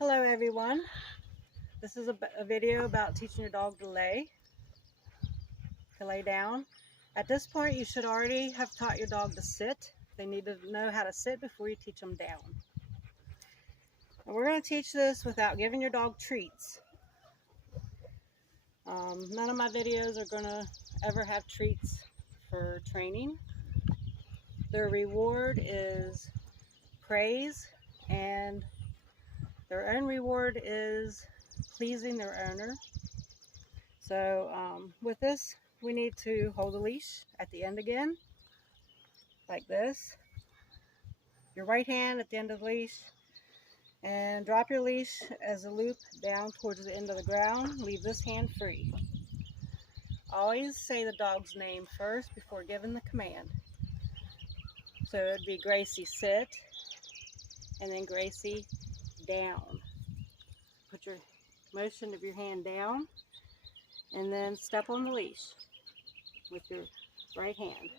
Hello everyone. This is a video about teaching your dog to lay down. At this point you should already have taught your dog to sit. They need to know how to sit before you teach them down. And we're going to teach this without giving your dog treats. None of my videos are going to ever have treats for training. Their reward is praise, and their own reward is pleasing their owner. So with this, we need to hold the leash at the end again, like this. Your right hand at the end of the leash, and drop your leash as a loop down towards the end of the ground. Leave this hand free. Always say the dog's name first before giving the command. So it'd be Gracie sit, and then Gracie down. Put your motion of your hand down, and then step on the leash with your right hand.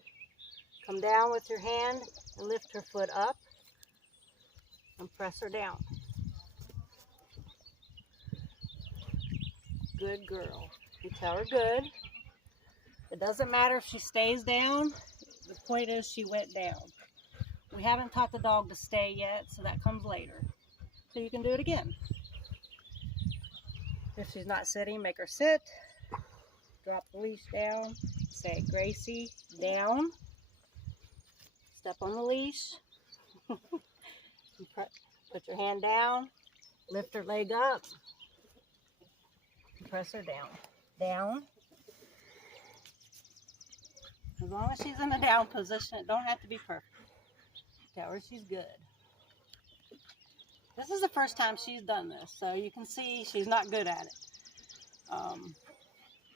Come down with your hand and lift her foot up and press her down. Good girl. You tell her good. It doesn't matter if she stays down. The point is she went down. We haven't taught the dog to stay yet, so that comes later. So you can do it again. If she's not sitting, make her sit. Drop the leash down. Say, Gracie, down. Step on the leash. Put your hand down. Lift her leg up. Press her down. Down. As long as she's in a down position, it don't have to be perfect. Tell her she's good. This is the first time she's done this, so you can see she's not good at it.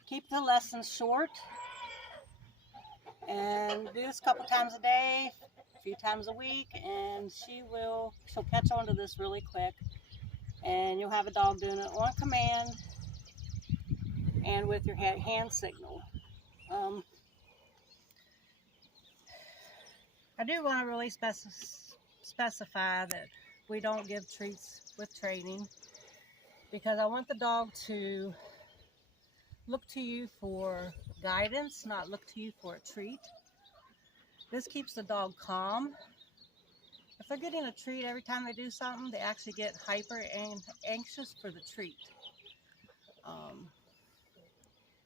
Keep the lessons short, and do this a couple times a day, a few times a week, and she'll catch on to this really quick, and you'll have a dog doing it on command and with your hand signal. I do want to really specify that we don't give treats with training, because I want the dog to look to you for guidance, not look to you for a treat. This keeps the dog calm. If they're getting a treat every time they do something, they actually get hyper and anxious for the treat.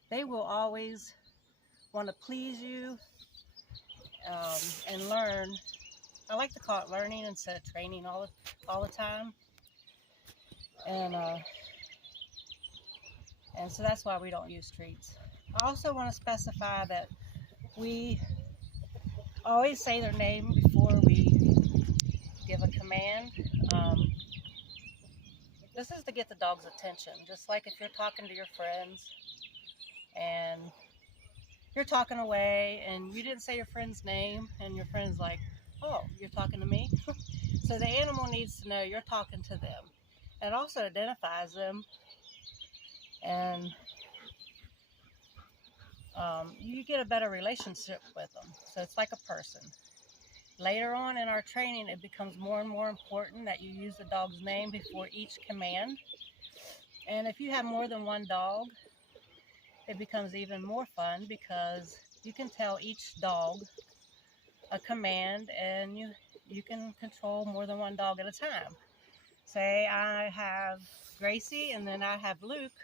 They will always want to please you and learn. I like to call it learning instead of training all the time. And so that's why we don't use treats. I also want to specify that we always say their name before we give a command. This is to get the dog's attention, just like if you're talking to your friends and you're talking away and you didn't say your friend's name, and your friend's like, oh, you're talking to me? So the animal needs to know you're talking to them. It also identifies them, and you get a better relationship with them. So it's like a person. Later on in our training, it becomes more and more important that you use the dog's name before each command. And if you have more than one dog, it becomes even more fun, because you can tell each dog a command, and you can control more than one dog at a time. Say I have Gracie and then I have Luke.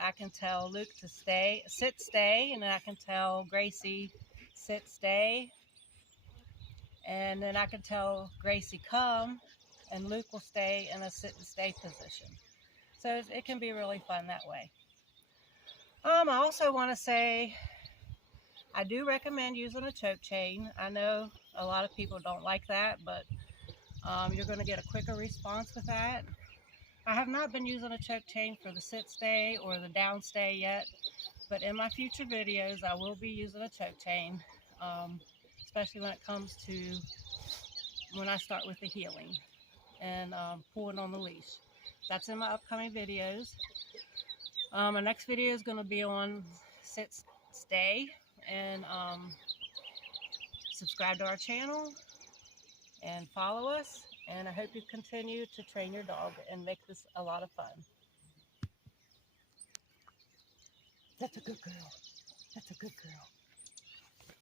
I can tell Luke to sit, stay, and then I can tell Gracie sit, stay, and then I can tell Gracie come, and Luke will stay in a sit and stay position. So it can be really fun that way. I also want to say I do recommend using a choke chain. I know a lot of people don't like that, but you're going to get a quicker response with that. I have not been using a choke chain for the sit stay or the down stay yet, but in my future videos I will be using a choke chain, especially when it comes to when I start with the heeling and pulling on the leash. That's in my upcoming videos. My next video is going to be on sit stay, and subscribe to our channel and follow us, and I hope you continue to train your dog and make this a lot of fun. That's a good girl. That's a good girl.